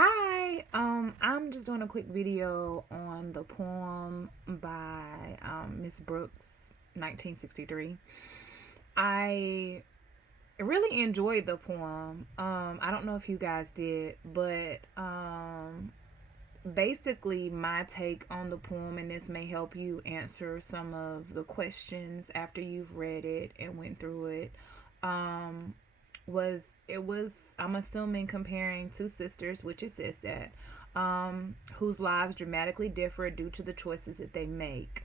Hi, I'm just doing a quick video on the poem by Miss Brooks, 1963. I really enjoyed the poem. I don't know if you guys did, but basically, my take on the poem, and this may help you answer some of the questions after you've read it and went through it. Um, was it was I'm assuming comparing two sisters, which it says that, whose lives dramatically differ due to the choices that they make.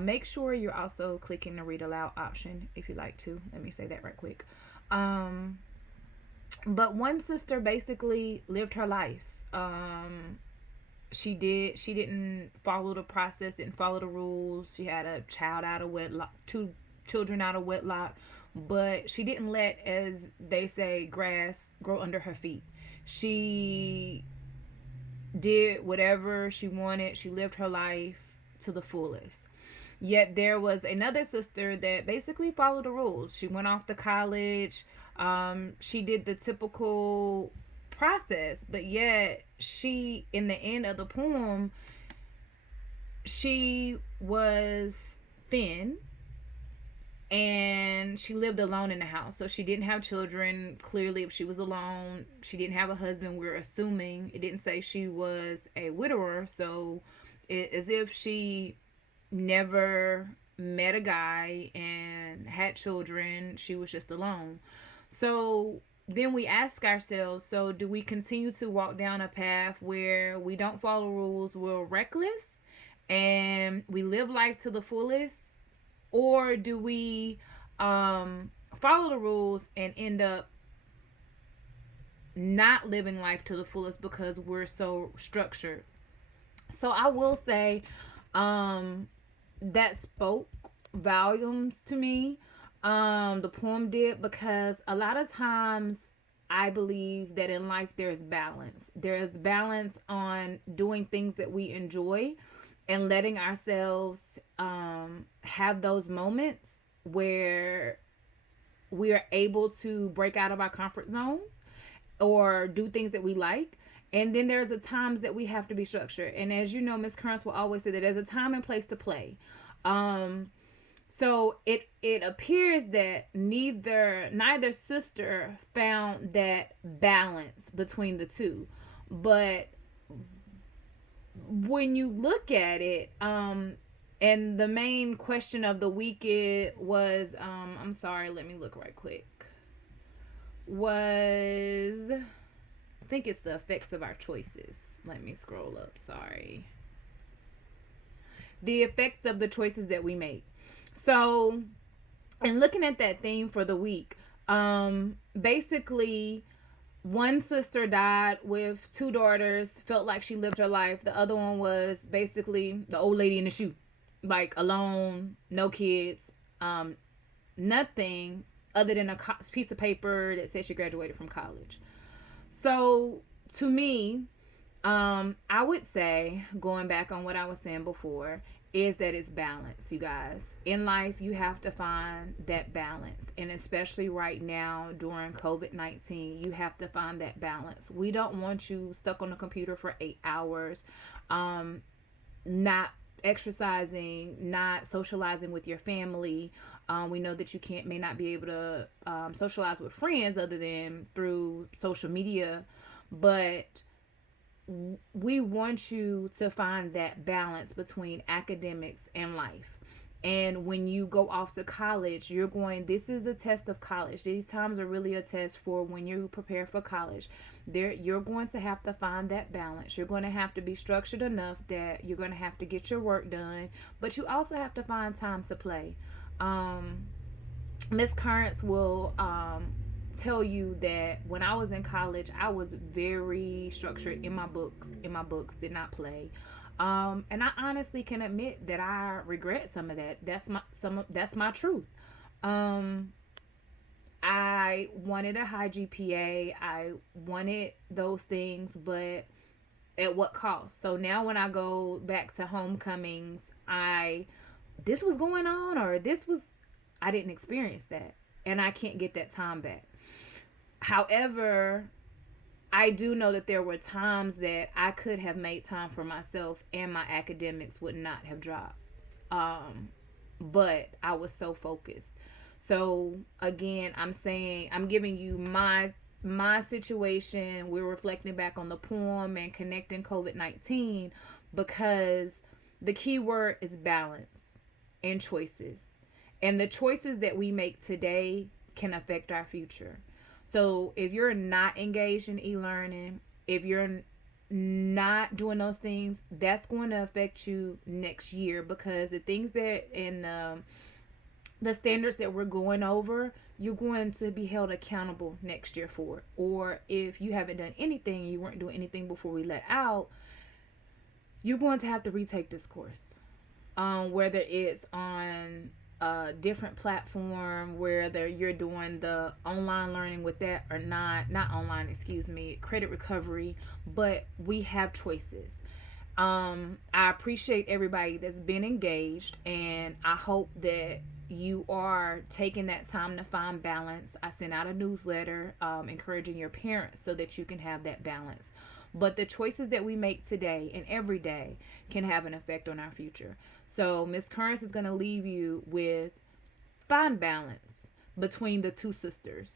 Make sure you're also clicking the read aloud option if you like to. Let me say that right quick. Um, but one sister basically lived her life. She didn't follow the process, didn't follow the rules. She had a child out of wedlock, two children out of wedlock, but she didn't let, as they say, grass grow under her feet. She did whatever she wanted. She lived her life to the fullest. Yet there was another sister that basically followed the rules. She went off to college. She did the typical process, but yet she, in the end of the poem, she was thin and she lived alone in the house. So she didn't have children. Clearly, if she was alone, she didn't have a husband. We're assuming it didn't say she was a widower. So as if she never met a guy and had children. She was just alone. So then we ask ourselves, so do we continue to walk down a path where we don't follow rules, we're reckless, and we live life to the fullest? Or do we follow the rules and end up not living life to the fullest because we're so structured? So I will say, um, that spoke volumes to me. The poem did, because a lot of times I believe that in life there's balance. There's balance on doing things that we enjoy and letting ourselves have those moments where we are able to break out of our comfort zones or do things that we like. And then there's the times that we have to be structured. And as you know, Miss Currents will always say that there's a time and place to play. Um, so it appears that neither sister found that balance between the two. But when you look at it, and the main question of the week it was, I'm sorry, let me look right quick. Was, I think it's the effects of our choices. Let me scroll up. Sorry. The effects of the choices that we make. So, and looking at that theme for the week, basically, one sister died with two daughters, felt like she lived her life. The other one was basically the old lady in the shoe, like alone, no kids, um, nothing other than a piece of paper that said she graduated from college. So to me, I would say, going back on what I was saying before, is that it's balance, you guys. In life, you have to find that balance. And especially right now during COVID 19, you have to find that balance. We don't want you stuck on the computer for 8 hours, um, not exercising, not socializing with your family. We know that you may not be able to socialize with friends other than through social media, but we want you to find that balance between academics and life. And when you go off to college, this is a test of college. These times are really a test for when you prepare for college. You're going to have to find that balance. You're going to have to be structured enough that you're going to have to get your work done, but you also have to find time to play. Um, Miss Currents will tell you that when I was in college, I was very structured in my books. Did not play. And I honestly can admit that I regret some of that. That's my truth. Um, I wanted a high GPA. I wanted those things, but at what cost? So now when I go back to homecomings, this was going on, or this was, I didn't experience that, and I can't get that time back. However, I do know that there were times that I could have made time for myself and my academics would not have dropped. Um, but I was so focused. So again, I'm saying I'm giving you my situation. We're reflecting back on the poem and connecting COVID-19 because the key word is balance and choices. And the choices that we make today can affect our future. So if you're not engaged in e-learning, if you're not doing those things, that's going to affect you next year because the things that in the standards that we're going over, you're going to be held accountable next year for it. Or if you haven't done anything, you weren't doing anything before we let out, you're going to have to retake this course. Whether it's on a different platform, whether you're doing the online learning with that or not online, excuse me, credit recovery, but we have choices. I appreciate everybody that's been engaged, and I hope that you are taking that time to find balance. I sent out a newsletter encouraging your parents so that you can have that balance. But the choices that we make today and every day can have an effect on our future. So Miss Currence is going to leave you with find balance between the two sisters.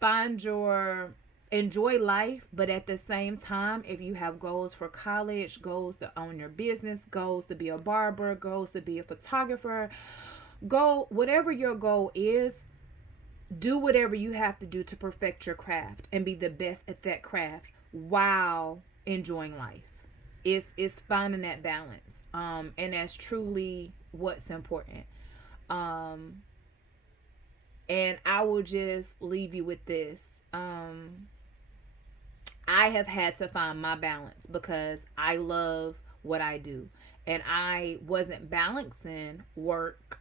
Find your enjoy life, but at the same time, if you have goals for college, goals to own your business, goals to be a barber, goals to be a photographer, go whatever your goal is, do whatever you have to do to perfect your craft and be the best at that craft while enjoying life. It's finding that balance. And that's truly what's important. Um, and I will just leave you with this. I have had to find my balance because I love what I do. And I wasn't balancing work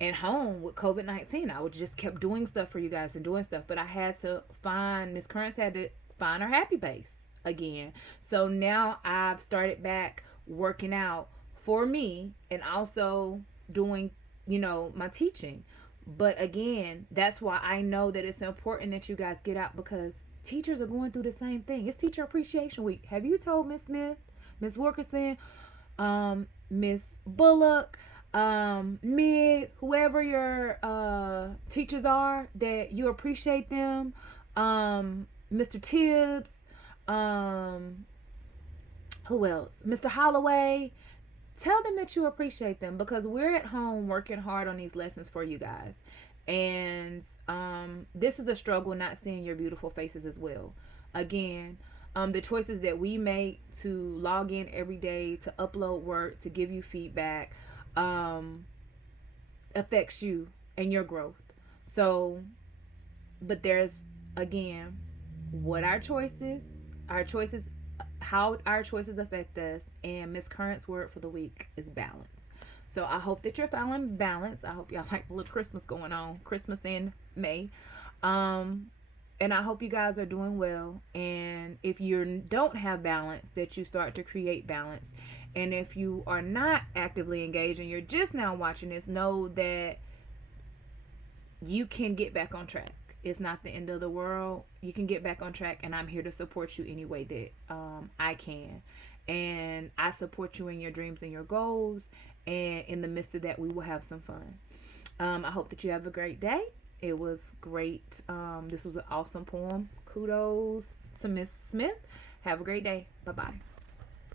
and home with COVID-19. I would just kept doing stuff for you guys and doing stuff. But I had to find, Miss Currence had to find her happy base again. So now I've started back working out for me and also doing, my teaching. But again, that's why I know that it's important that you guys get out because teachers are going through the same thing. It's Teacher Appreciation Week. Have you told Miss Smith, Miss Wilkerson, Miss Bullock, Mid, whoever your teachers are, that you appreciate them? Mr. Tibbs, who else? Mr. Holloway. Tell them that you appreciate them because we're at home working hard on these lessons for you guys. And this is a struggle not seeing your beautiful faces as well. Again, the choices that we make to log in every day, to upload work, to give you feedback, affects you and your growth. So, but there's, again, what our choices, how our choices affect us, and Miss Current's word for the week is balance. So I hope that you're following balance. I hope y'all like a little Christmas going on, Christmas in May. And I hope you guys are doing well. And if you don't have balance, that you start to create balance. And if you are not actively engaged and you're just now watching this, know that you can get back on track. It's not the end of the world. You can get back on track, and I'm here to support you any way that I can. And I support you in your dreams and your goals. And in the midst of that, we will have some fun. I hope that you have a great day. It was great. This was an awesome poem. Kudos to Miss Smith. Have a great day. Bye-bye.